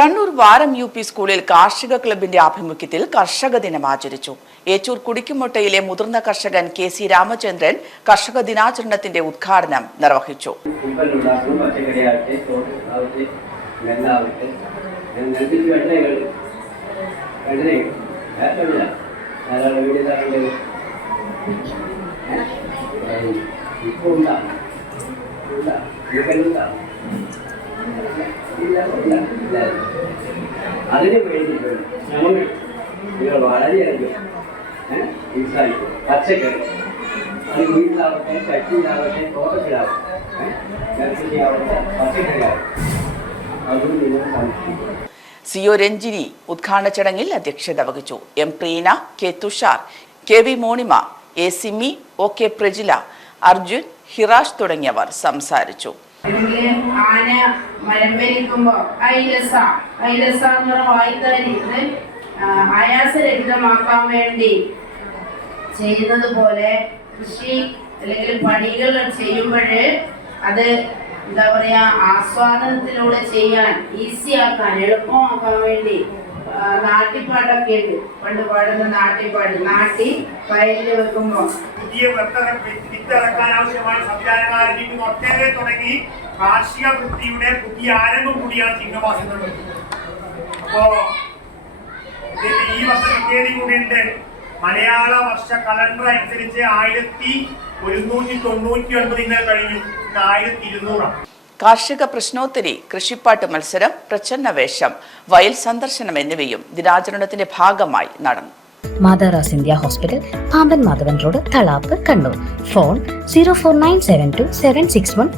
കണ്ണൂർ വാരം U P സ്കൂളിൽ കാർഷിക ക്ലബിന്റെ ആഭിമുഖ്യത്തിൽ കർഷക ദിനം ആചരിച്ചു. ഏച്ചൂർ കുടിക്കുമുട്ടയിലെ മുതിർന്ന കർഷകൻ കെ സി രാമചന്ദ്രൻ കർഷക ദിനാചരണത്തിന്റെ ഉദ്ഘാടനം നിർവഹിച്ചു. അതിന് വേണ്ടിയിട്ട് നമ്മൾ നിങ്ങൾ വളരെയധികം ഉത്സാഹിക്കും. പച്ചക്കറി. അത് വീട്ടിലാവട്ടെ ചട്ടിയിലാവട്ടെ തോട്ടത്തിലാവട്ടെ ഏഹ് നെൽകൃഷിയാവട്ടെ പച്ചക്കറിയാവട്ടെ. അതും നിങ്ങൾ സംരക്ഷിക്കും. സി ഒ രഞ്ജിനി ഉദ്ഘാടന ചടങ്ങിൽ അധ്യക്ഷത വഹിച്ചു. M Preena K Thushar K V Monima A Simi O K Prajila Arjun Hirash തുടങ്ങിയവർ സംസാരിച്ചു. അല്ലെങ്കിൽ ആന മരം വലിക്കുമ്പോ ഐലസ. ഐലസ എന്ന് പറഞ്ഞ ഇത് ആയാസരഹിതമാക്കാൻ വേണ്ടി ചെയ്യുന്നത് പോലെ കൃഷി അല്ലെങ്കിൽ പണികൾ ചെയ്യുമ്പോൾ അത് എന്താ പറയാ ആസ്വാദനത്തിലൂടെ ചെയ്യാൻ ഈസി ആക്കാൻ എളുപ്പമാക്കാൻ വേണ്ടി നാട്ടിപ്പാട്ടൊക്കെ ഉണ്ട്. പണ്ട് പാടുന്ന നാട്ടിപ്പാട് നാട്ടി വയലിൽ വെക്കുമ്പോൾ പുതിയ ആവശ്യമായ സംവിധാനങ്ങൾ തുടങ്ങി. കാർഷിക വൃത്തിയുടെ പുതിയ ആരംഭം കൂടിയാണ് ചിങ്ങമാസം എന്നുള്ളത് അപ്പോ ഈ വർഷം കൂടിയുണ്ട് മലയാള വർഷ കലണ്ടർ അനുസരിച്ച് ആയിരത്തി ഒരുന്നൂറ്റി തൊണ്ണൂറ്റി ഒൻപത് ഇന്നലെ കഴിഞ്ഞു. ആയിരത്തി ഇരുന്നൂറാണ്. കാർഷിക പ്രശ്നോത്തരി കൃഷിപ്പാട്ട് മത്സരം പ്രച്ഛന്ന വേഷം വയൽ സന്ദർശനം എന്നിവയും ദിനാചരണത്തിന്റെ ഭാഗമായി നടന്നു. Matharas India hospital Pamban Madhavan road Thalap Kannur. Phone zero four nine seven two seven six one